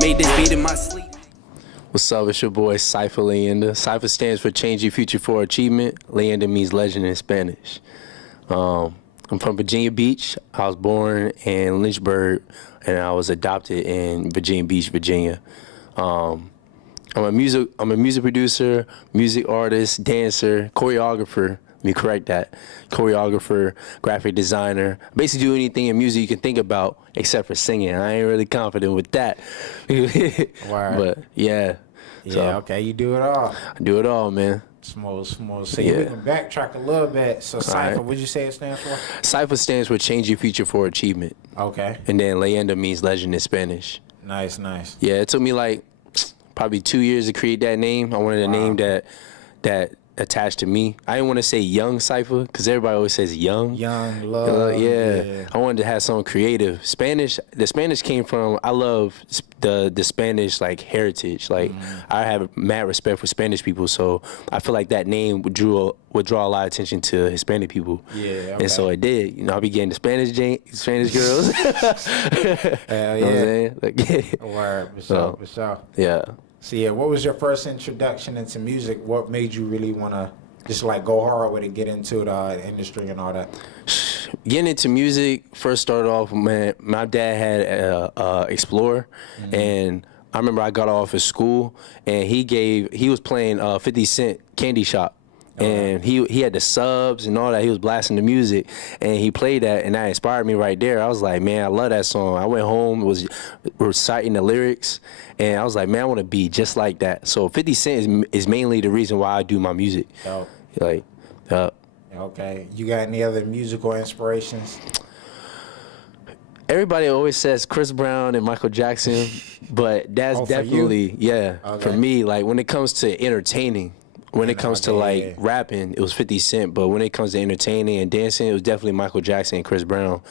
Made this beat in my sleep. What's up? It's your boy Cyffa Leyenda. Cyffa stands for Change Your Future for Achievement. Leyenda means legend in Spanish. I'm from Virginia Beach. I was born in Lynchburg, and I was adopted in Virginia Beach, Virginia. I'm a music producer, music artist, dancer, choreographer. Let me correct that. Choreographer, graphic designer. Basically do anything in music you can think about except for singing. I ain't really confident with that. Word. But yeah. Yeah, So, okay, you do it all. I do it all, man. Small. So Yeah. we can backtrack a little bit. So Cypha, right. what'd you say it stands for? Cypha stands for Change Your Future for Achievement. Okay. And then Leyenda means legend in Spanish. Nice. Yeah, it took me like probably 2 years to create that name. I wanted a name that attached to me. I didn't want to say young Cypha because everybody always says young. Young, love. Yeah. I wanted to have something creative. The Spanish came from, I love the Spanish like heritage. Like I have mad respect for Spanish people, so I feel like that name would draw a lot of attention to Hispanic people. Yeah, okay. And so it did. You know, I be getting the Spanish girls. Hell You know what I'm yeah. saying? Like, Word, for So- sure. yeah. So yeah, what was your first introduction into music? What made you really want to just like go hard with it, get into the industry and all that? Getting into music first started off, man. My dad had a Explorer, and I remember I got off at school, and he was playing 50 Cent Candy Shop. And he had the subs and all that. He was blasting the music, and he played that, and that inspired me right there. I was like, man, I love that song. I went home, was reciting the lyrics, and I was like, man, I want to be just like that. So 50 Cent is mainly the reason why I do my music. Dope. Like, Okay. You got any other musical inspirations? everybody always says Chris Brown and Michael Jackson, but that's Oh, for you? definitely, yeah, Okay. for me, like when it comes to entertaining, when it comes to like yeah. rapping, it was 50 Cent, but when it comes to entertaining and dancing, it was definitely Michael Jackson and Chris Brown.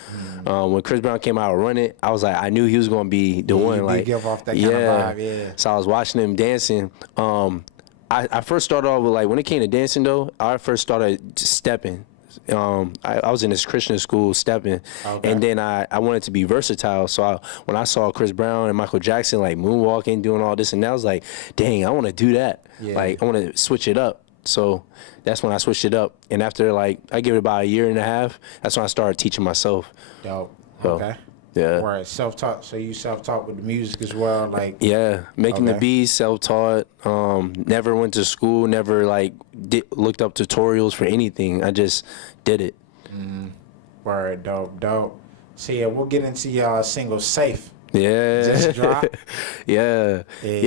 When Chris Brown came out with Run It, I was like, I knew he was gonna be the one. you Like, give off that kind of vibe, yeah. So I was watching him dancing. I first started off with like when it came to dancing though, I first started just stepping. I was in this Christian school stepping, and then I wanted to be versatile. So when I saw Chris Brown and Michael Jackson like moonwalking, doing all this, and I was like, dang, I want to do that. Yeah. Like I want to switch it up. So that's when I switched it up. And after like I give it about a year and a half, that's when I started teaching myself. Dope. So, Okay. Yeah. Right. Self-taught. So you self-taught with the music as well, like. Yeah, making the Okay. beats, self-taught. Never went to school. Never like looked up tutorials for anything. I just did it. Word. Dope. So yeah, we'll get into your single "Safe." Yeah. Just dropped. Yeah.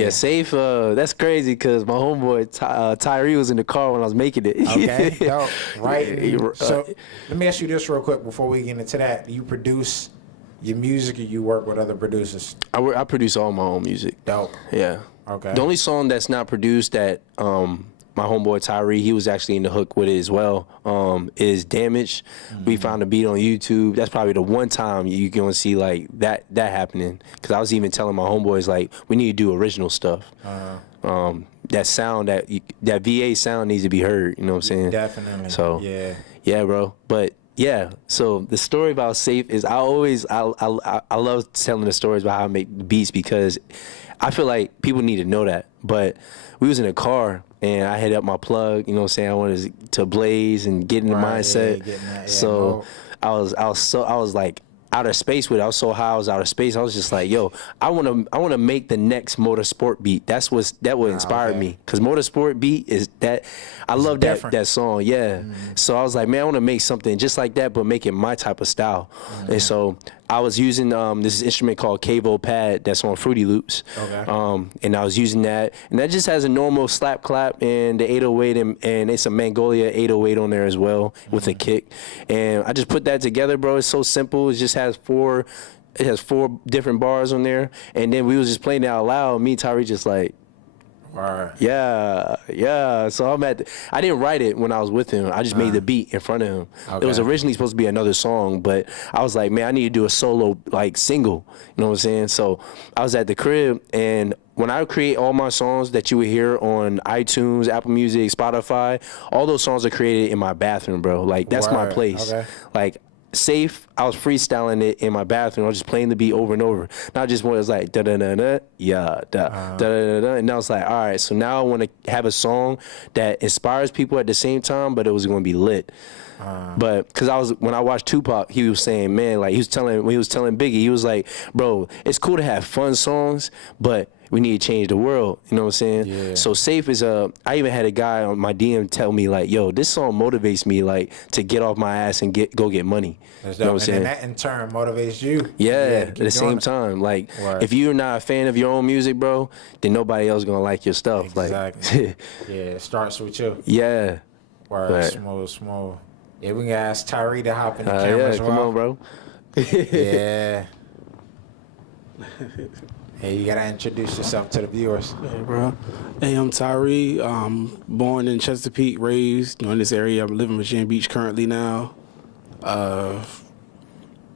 Safe. That's crazy because my homeboy Tyree was in the car when I was making it. Okay. Dope. Right. Yeah, So let me ask you this real quick before we get into that. Do you produce your music or you work with other producers? I produce all my own music. Dope. Yeah. Okay. The only song that's not produced that my homeboy Tyree, he was actually in the hook with it as well, is Damage. We found a beat on YouTube. That's probably the one time you can see like that happening. Because I was even telling my homeboys like, we need to do original stuff. That sound, that VA sound needs to be heard. You know what I'm saying? Definitely. So yeah, bro. But yeah, so the story about Safe is I love telling the stories about how I make beats because I feel like people need to know that. But we was in a car and I hit up my plug, you know what I'm saying? I wanted to blaze and get in the mindset. So I was like out of space with it. I was so high, I was out of space. I was just like, yo, I wanna make the next motorsport beat. That what inspired me. Cause motorsport beat is that I love that song. Yeah. So I was like, man, I wanna make something just like that, but make it my type of style. And so I was using this instrument called Cavo Pad that's on Fruity Loops. And I was using that, and that just has a normal slap clap and the 808 and it's a Magnolia 808 on there as well with a kick. And I just put that together, bro. It's so simple. It just has four different bars on there. And then we was just playing it out loud. Me and Tyree just like, Right. Yeah. So I didn't write it when I was with him. I just made the beat in front of him. Okay. It was originally supposed to be another song, but I was like, man, I need to do a solo like single. You know what I'm saying? So I was at the crib, and when I create all my songs that you would hear on iTunes, Apple Music, Spotify, all those songs are created in my bathroom, bro. Like that's my place. Okay. Like Safe, I was freestyling it in my bathroom. I was just playing the beat over and over. Not just when it was like da da da da, yeah, da da da da, and I was like, all right. So now I want to have a song that inspires people at the same time, but it was going to be lit. But because when I watched Tupac, he was saying, man, like when he was telling Biggie, he was like, bro, it's cool to have fun songs, but we need to change the world. You know what I'm saying? Yeah. So Safe is I even had a guy on my DM tell me like, yo, this song motivates me like to get off my ass and go get money. That's you know what I'm and saying? then that in turn motivates you. Yeah, to at keep the same doing it. time. Like, Right. if you're not a fan of your own music, bro, then nobody else gonna like your stuff. Exactly. Like, Yeah, it starts with you. yeah. Word, Right. smooth. Yeah, we can ask Tyree to hop in the camera Yeah, as well. come on, bro. Yeah. Hey, you gotta introduce yourself to the viewers. Hey, bro. Hey, I'm Tyree. Born in Chesapeake, raised in this area. I'm living in Virginia Beach currently now.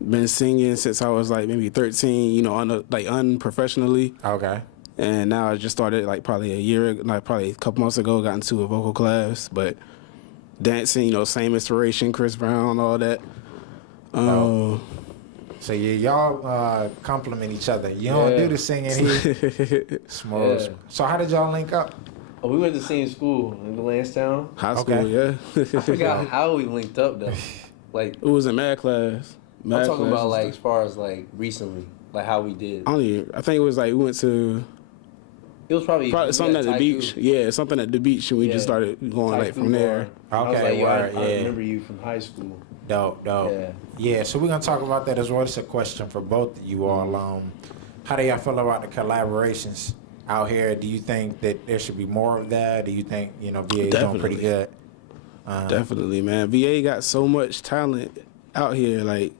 Been singing since I was like maybe 13, unprofessionally. Okay. And now I just started like probably a couple months ago, got into a vocal class. But dancing, same inspiration, Chris Brown, all that. So y'all compliment each other. You don't do the singing here. Smooth. Yeah. So how did y'all link up? Oh, we went to the same school in the Lansdowne. High Okay. school, yeah. I forgot how we linked up though. Like, It was in math class. I'm Math talking class about and like stuff. as far as like recently, like how we did. I think it was like we went to It was probably something at the beach. Yeah, something at the beach, and we just started going like from there. I was Okay, like, yo, word, I yeah. remember you from high school. Dope. Yeah. Yeah, so we're gonna talk about that as well. It's a question for both of you all. How do y'all feel about the collaborations out here? Do you think that there should be more of that? Do you think, VA is doing pretty Definitely. good? Definitely, man. VA got so much talent out here. Like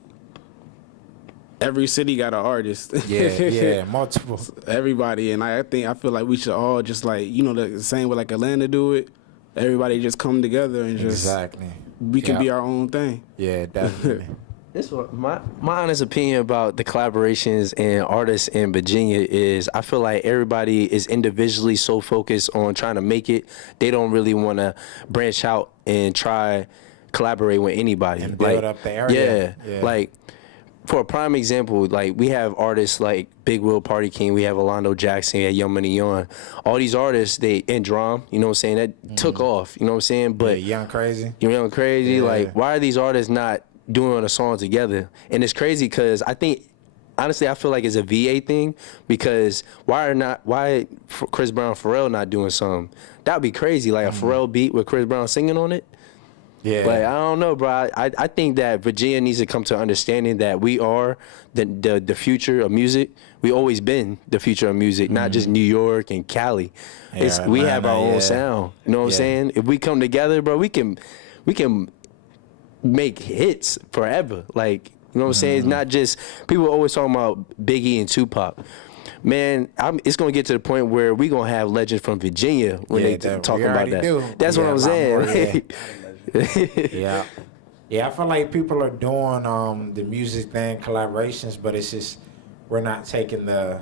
every city got an artist. Yeah, multiple. Everybody, and I feel like we should all just like the same way like Atlanta do it. Everybody just come together and just Exactly. we can Yeah. be our own thing. Yeah, definitely. This one, my honest opinion about the collaborations and artists in Virginia is I feel like everybody is individually so focused on trying to make it, they don't really want to branch out and try collaborate with anybody. And build up the area. Yeah. Like for a prime example, like we have artists like Big Will, Party King, we have Alando Jackson, we have Young Money Young. All these artists, they in drum, you know what I'm saying, that took off, you know what I'm saying? But Young Crazy. you know, crazy. Yeah. Like, why are these artists not doing a song together? And it's crazy because honestly, I feel like it's a VA thing because why Chris Brown, Pharrell not doing something? That would be crazy. Like a Pharrell beat with Chris Brown singing on it. Yeah. Like, I don't know, bro. I think that Virginia needs to come to understanding that we are the future of music. We always been the future of music, not just New York and Cali. Yeah, We have our Atlanta, own sound. You know what I'm Yeah. saying? If we come together, bro, we can make hits forever. Like, you know what I'm saying? It's not just people always talking about Biggie and Tupac. Man, it's gonna get to the point where we gonna have legends from Virginia when Yeah, they that talk we about already that. do. That's Yeah, what I'm a lot saying. more, Yeah. Yeah, I feel like people are doing the music thing, collaborations, but it's just we're not taking the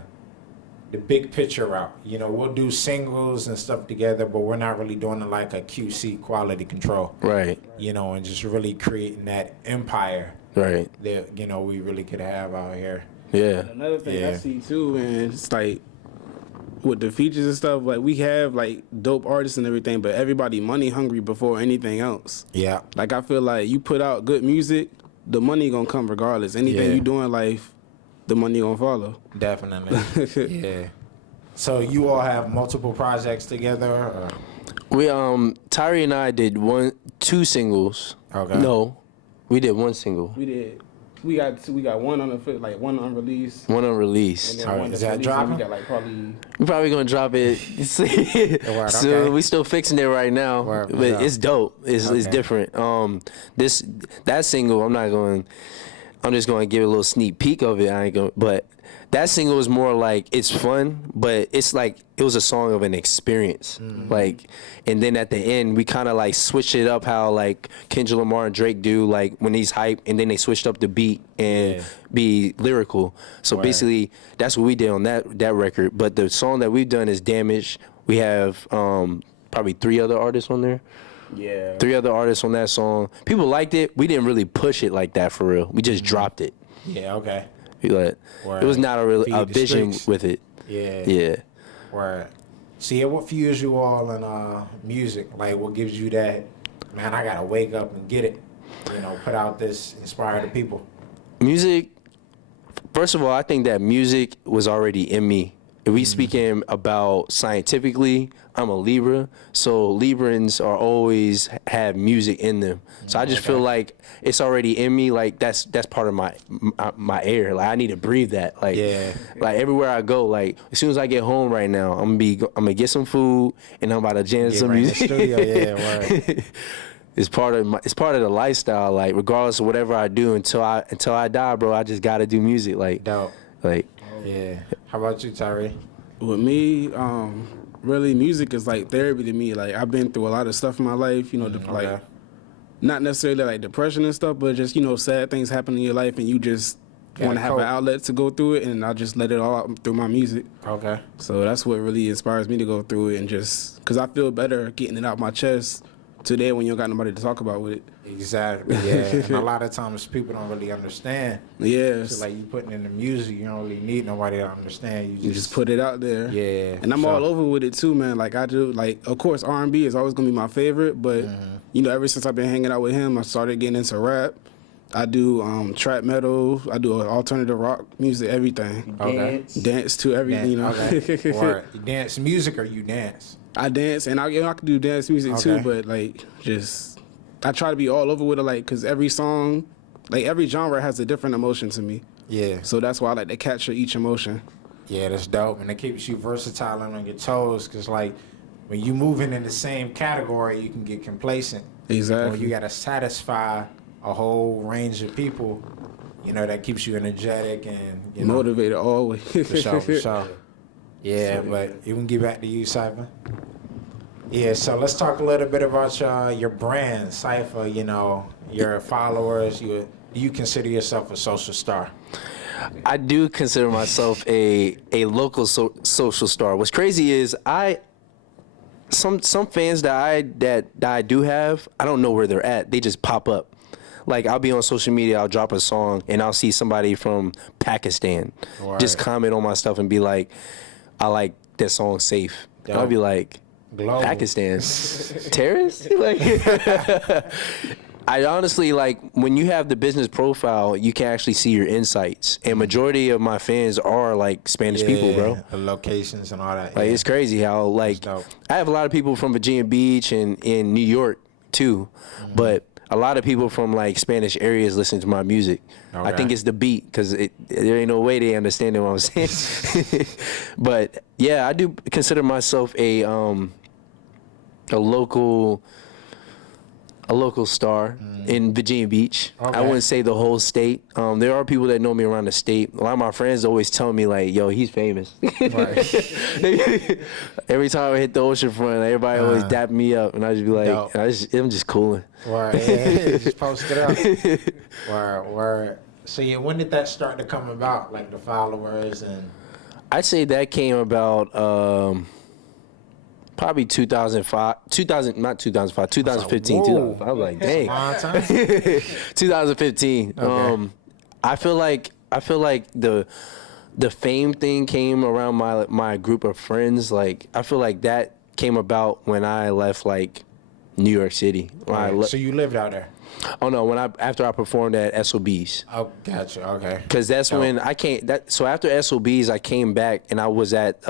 big picture route. We'll do singles and stuff together, but we're not really doing it like a QC, quality control. Right, And just really creating that empire right. that we really could have out here. Yeah. Another thing Yeah. I see too, man, it's like with the features and stuff, like we have like dope artists and everything, but everybody money hungry before anything else. Yeah. Like I feel like you put out good music, the money gonna come regardless. Anything Yeah. you do in life, the money gonna follow. Definitely. Yeah. So you all have multiple projects together? Or? We Tyree and I did two singles. Okay. No, we did one single. We did. We got one on the foot, like one unreleased. One unreleased. And then Alright, one is that's that released, and dropping? We got like probably We're probably gonna drop it. Word, So okay. we still fixing it right now, Word, but yeah. it's dope. It's Okay. different. That single, I'm not going. I'm just gonna give a little sneak peek of it. I ain't gonna, but that single was more like it's fun, but it's like it was a song of an experience. Like, and then at the end we kind of like switched it up how like Kendrick Lamar and Drake do, like when he's hype, and then they switched up the beat and be lyrical. So basically, that's what we did on that record. But the song that we've done is Damage. We have probably 3 other artists on there. Yeah. 3 other artists on that song. People liked it. We didn't really push it like that for real. We just dropped it. Yeah, okay. It was not a vision with it. Yeah. Yeah. Word. See, what fuels you all in music? Like, what gives you that, man, I gotta wake up and get it, you know, put out this, inspire the people? Music, first of all, I think that music was already in me. If we speaking about scientifically, I'm a Libra, so Librans are always have music in them. So I just feel like it's already in me. Like that's part of my air. Like I need to breathe that. Like like everywhere I go. Like as soon as I get home right now, I'm gonna get some food and I'm about to jam some music. Word. It's part of the lifestyle. Like regardless of whatever I do until I die, bro. I just gotta do music. Like dope. Like. Yeah. How about you, Tyree? With me, really, music is like therapy to me. Like I've been through a lot of stuff in my life, you know, like not necessarily like depression and stuff, but just, you know, sad things happen in your life and you just want to have an outlet to go through it, and I just let it all out through my music. Okay. So that's what really inspires me to go through it, and just because I feel better getting it out my chest today when you don't got nobody to talk about with it. Exactly, yeah. And a lot of times people don't really understand. Yes. So like you putting in the music, you don't really need nobody to understand. You just put it out there. Yeah. And I'm all over with it too, man. Like I do, like of course R&B is always gonna be my favorite, but you know, ever since I've been hanging out with him, I started getting into rap. I do trap metal. I do alternative rock music, everything. Okay. Dance to everything, you know. Okay. Or you dance music or you dance? I dance, and I can do dance music too, but like just I try to be all over with it, like because every song, like every genre has a different emotion to me. Yeah. So that's why I like to capture each emotion. Yeah, that's dope, and it keeps you versatile and on your toes, because like when you moving in the same category, you can get complacent. Exactly. When you gotta satisfy a whole range of people, you know, that keeps you energetic and you know, motivated always. For sure. Yeah, but you can get back to you, Cyffa. Yeah, so let's talk a little bit about your brand, Cyffa. You know, your followers. Do you consider yourself a social star? I do consider myself a local social star. What's crazy is some fans that I do have, I don't know where they're at. They just pop up. Like I'll be on social media, I'll drop a song, and I'll see somebody from Pakistan just comment on my stuff and be like, "I like that song, Safe." I'll be like, global. Pakistan, terrorists? Like, I honestly like when you have the business profile, you can actually see your insights, and majority of my fans are like Spanish people, bro. The locations and all that. Like it's crazy how like I have a lot of people from Virginia Beach and in New York too, but a lot of people from like Spanish areas listen to my music. I think it's the beat, because there ain't no way they understand what I'm saying. But yeah, I do consider myself a local star in Virginia Beach. I wouldn't say the whole state. There are people that know me around the state. A lot of my friends always tell me like, "Yo, he's famous." Every time I hit the ocean front, everybody always dap me up, and I just be like, I'm just cooling. Just post it up. Word. So yeah, when did that start to come about? Like the followers and. I'd say that came about. Probably 2005, 2015. I was like, dang. 2015. Okay. I feel like the fame thing came around my group of friends. Like I feel like that came about when I left like New York City. So you lived out there? Oh no, after I performed at SOBs. Oh, gotcha. Okay. Because that's when I came. So after SOBs, I came back and I was at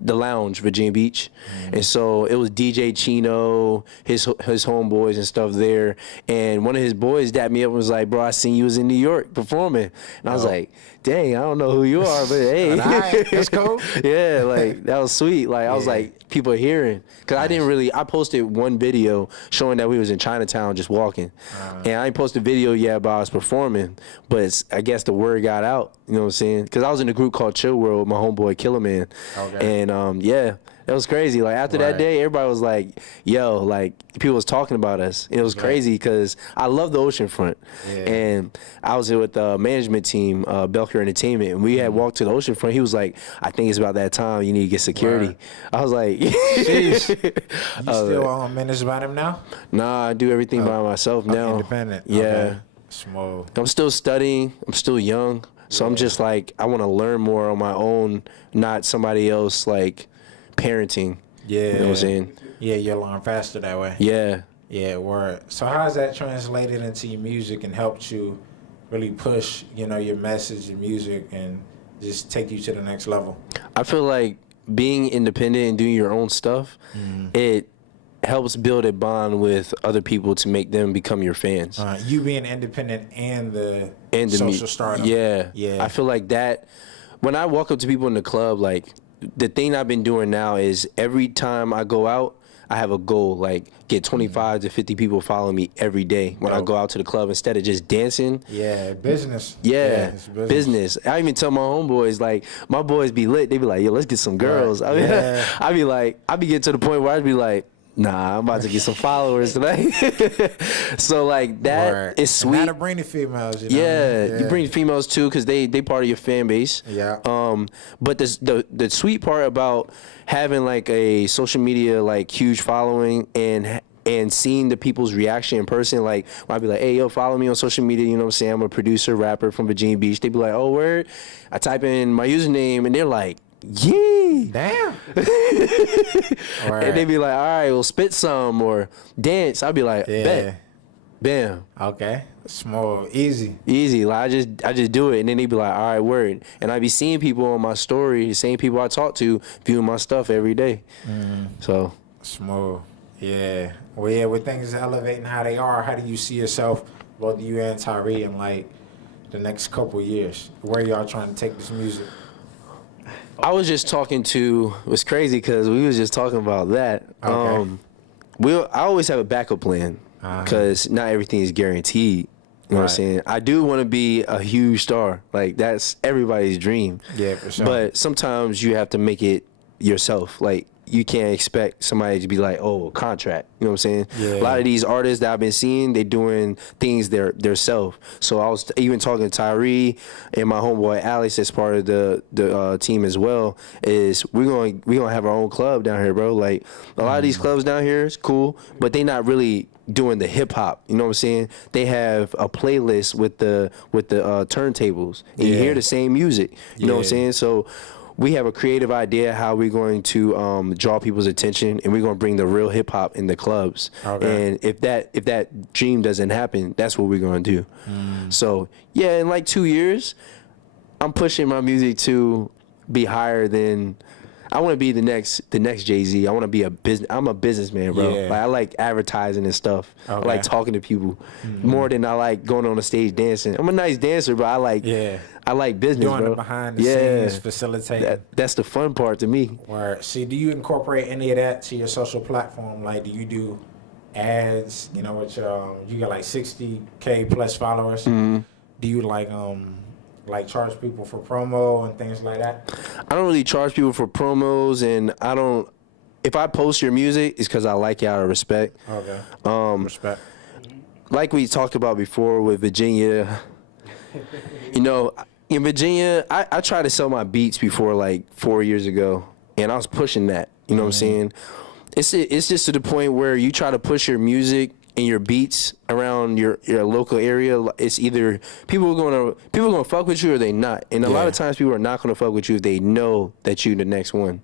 the Lounge, Virginia Beach, and so it was DJ Chino, his homeboys and stuff there, and one of his boys dapped me up and was like, "Bro, I seen you was in New York performing," and I was like, dang, I don't know who you are, but hey. All right, that's cool. Yeah, like, that was sweet. Like, I was like, people are hearing. Because I posted one video showing that we was in Chinatown just walking. And I ain't posted a video yet about us performing, but I guess the word got out, you know what I'm saying? Because I was in a group called Chill World with my homeboy Killer Man. Okay. And, yeah. It was crazy. Like, after that day, everybody was like, yo, like, people was talking about us. And it was crazy because I love the oceanfront. And I was here with the management team, Belker Entertainment, and we had walked to the oceanfront. He was like, I think it's about that time you need to get security. I was like, jeez. You still managed by him now? Nah, I do everything by myself now. Independent. Yeah. Okay. Small. I'm still studying. I'm still young. So I'm just like, I want to learn more on my own, not somebody else, like, parenting. Yeah. You know what I'm saying? Yeah, you'll learn faster that way. Yeah. Yeah, word. So how has that translated into your music and helped you really push, you know, your message, your music, and just take you to the next level? I feel like being independent and doing your own stuff, it helps build a bond with other people to make them become your fans. You being independent and the social stardom. Yeah. Yeah. I feel like that, when I walk up to people in the club, like, the thing I've been doing now is every time I go out, I have a goal, like get 25 to 50 people following me every day when I go out to the club instead of just dancing. Yeah, business. Yeah, it's business. I even tell my homeboys, like, my boys be lit. They be like, yo, let's get some girls. I mean, I be like, I be getting to the point where I'd be like, nah, I'm about to get some followers tonight. So, like, that is sweet. And that'll bring the females, you know? Yeah, you bring the females too because they part of your fan base. Yeah. But the sweet part about having like a social media like huge following and seeing the people's reaction in person, like when I'd be like, hey, yo, follow me on social media, you know what I'm saying? I'm a producer, rapper from Virginia Beach. They'd be like, oh, word? I type in my username and they're like, yeah. Damn. And they'd be like, all right, well, spit some or dance. I'd be like, bet. Bam. Okay. Small. Easy. Easy. Like, I just do it. And then they'd be like, all right, word. And I'd be seeing people on my story, the same people I talk to, viewing my stuff every day. So. Small. Yeah. Well, yeah, with things elevating how they are, how do you see yourself, both you and Tyree, in like the next couple of years? Where y'all trying to take this music? I was just talking to, it was crazy because we was just talking about that. Okay. I always have a backup plan because not everything is guaranteed. You know what I'm saying? I do want to be a huge star. Like, that's everybody's dream. Yeah, for sure. But sometimes you have to make it yourself. Like, you can't expect somebody to be like, oh, contract. You know what I'm saying? Yeah. A lot of these artists that I've been seeing, they doing things their self. So I was even talking to Tyree and my homeboy Alex, that's part of the team as well, is we're gonna have our own club down here, bro. Like, a lot of these clubs down here is cool, but they not really doing the hip hop. You know what I'm saying? They have a playlist with the turntables, and you hear the same music. You know what I'm saying? So we have a creative idea how we're going to draw people's attention, and we're going to bring the real hip hop in the clubs. Okay. And if that dream doesn't happen, that's what we're going to do. So yeah, in like 2 years, I'm pushing my music to be higher than. I want to be the next Jay-Z. I want to be I'm a businessman, bro. Yeah. Like, I like advertising and stuff. I like talking to people more than I like going on the stage dancing. I'm a nice dancer, but I like business, doing bro. the behind the scenes, facilitating. That's the fun part to me. Word. See, do you incorporate any of that to your social platform? Like, do you do ads? You know, with you got like 60K plus followers. Do you like charge people for promo and things like that? I don't really charge people for promos, and I don't. If I post your music, it's because I like you out of respect. Okay. Respect. Like we talked about before with Virginia, you know, in Virginia, I tried to sell my beats before like 4 years ago, and I was pushing that. You know what I'm saying? It's just to the point where you try to push your music and your beats around your local area. It's either people are gonna fuck with you or they not. And a lot of times people are not gonna fuck with you if they know that you the next one.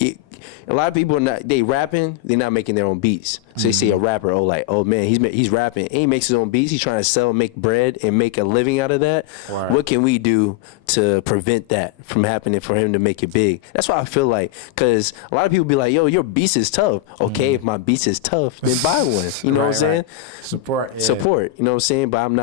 a lot of people they rapping, they're not making their own beats. So they see a rapper, oh man, he's rapping, and he makes his own beats. He's trying to sell, make bread, and make a living out of that. Right. What can we do to prevent that from happening for him to make it big? That's why I feel like, because a lot of people be like, yo, your beats is tough. Okay, if my beats is tough, then buy one. You know what I'm saying? Support. Yeah. Support. You know what I'm saying? But I'm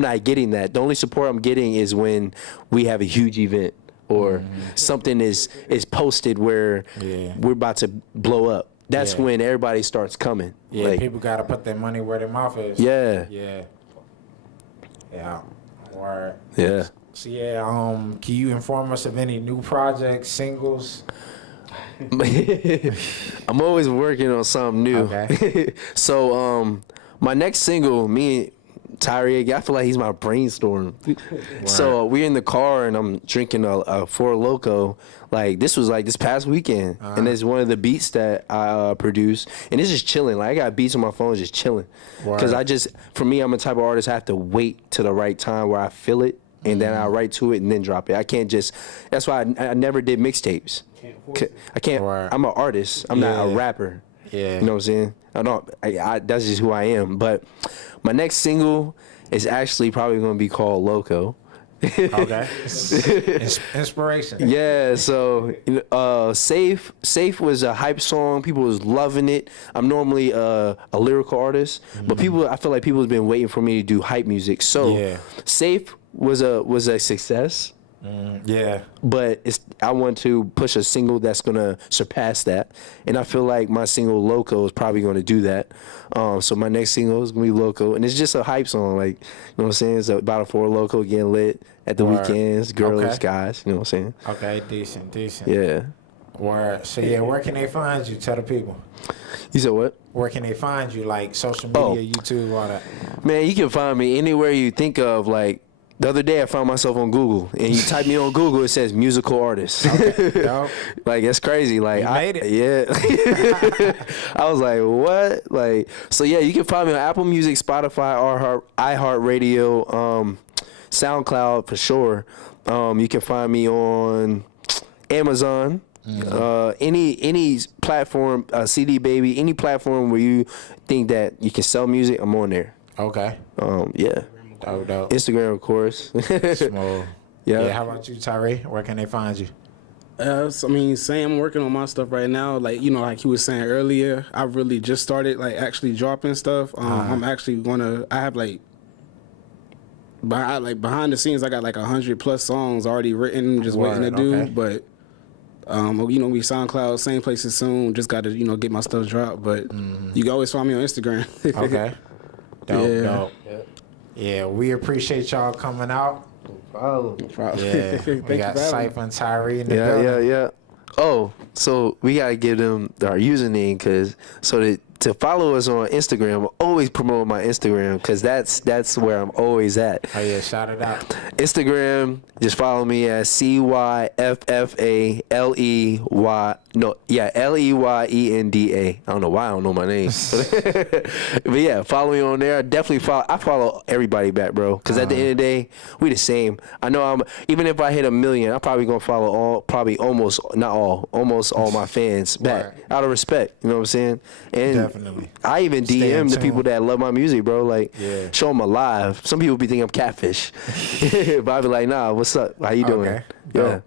not getting that. The only support I'm getting is when we have a huge event, or something is posted where we're about to blow up. That's when everybody starts coming. Yeah, like, people got to put their money where their mouth is. Yeah. Word. Yeah. So can you inform us of any new projects, singles? I'm always working on something new. Okay. So my next single, me and Tyree, I feel like he's my brainstorm. So we're in the car and I'm drinking a Four Loko. Like this was like this past weekend, and it's one of the beats that I produced, and it's just chilling. Like I got beats on my phone, just chilling. Because for me, I'm a type of artist. I have to wait to the right time where I feel it, and then I write to it and then drop it. I can't just. That's why I never did mixtapes. I can't. I'm an artist. I'm not a rapper. Yeah. You know what I'm saying? I don't. That's just who I am. But my next single is actually probably going to be called Loco. Okay. Inspiration. Yeah, so Safe was a hype song. People was loving it. I'm normally a lyrical artist, but I feel like people have been waiting for me to do hype music. So Safe was a success. But I want to push a single that's gonna surpass that, and I feel like my single Loco is probably gonna do that. So my next single is gonna be Loco, and it's just a hype song, like, you know what I'm saying? It's about a Four Loko getting lit at the weekends, girls, guys, you know what I'm saying? Okay, decent. Yeah. Word. So where can they find you? Tell the people. You said what? Where can they find you? Like social media, YouTube, all that. Man, you can find me anywhere you think of. Like the other day, I found myself on Google, and you type me on Google, it says musical artist. Okay. Like that's crazy. Like you made it. Yeah. I was like, what? Like, so you can find me on Apple Music, Spotify, iHeartRadio, SoundCloud for sure. You can find me on Amazon. Any platform, CD Baby, any platform where you think that you can sell music, I'm on there. Okay. Yeah. Dope. Instagram, of course. Small. Yeah. How about you, Tyree? Where can they find you? So, I mean, I'm working on my stuff right now. Like, you know, like you were saying earlier, I really just started like actually dropping stuff. I'm actually I have like behind the scenes, I got like 100+ songs already written, just waiting to do. Okay. But you know, we SoundCloud, same places soon. Just got to, you know, get my stuff dropped. But you can always find me on Instagram. Okay. Dope. Yeah, we appreciate y'all coming out. No problem. Yeah, we got Cypha and Tyree in the building. Yeah. Oh, so we gotta give them our username, to follow us on Instagram. I always promote my Instagram because that's where I'm always at. Oh yeah, shout it out. Instagram, just follow me at Leyenda. I don't know why I don't know my name, but yeah, follow me on there. I follow everybody back, bro. Because at the end of the day, we the same. I know even if I hit 1 million, I'm probably gonna follow almost all my fans back out of respect. You know what I'm saying? And definitely. I even DM the people that love my music, bro. Like, show them alive. Some people be thinking I'm catfish, but I be like, nah, what's up? How you doing? Okay.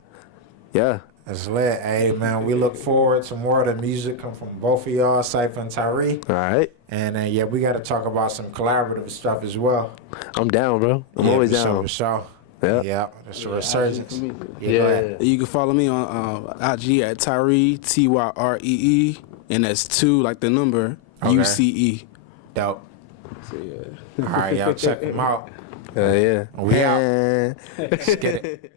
Yeah. That's lit. Hey, man, we look forward to more of the music come from both of y'all, Cypha and Tyree. All right. And we got to talk about some collaborative stuff as well. I'm down, bro. I'm always down. For sure. Yeah. That's a Resurgence. Yeah. You can follow me on IG at Tyree, Tyree, and that's 2 like the number, UCE. Dope. So, all right, y'all check them out. Yeah. We out. Let's get it.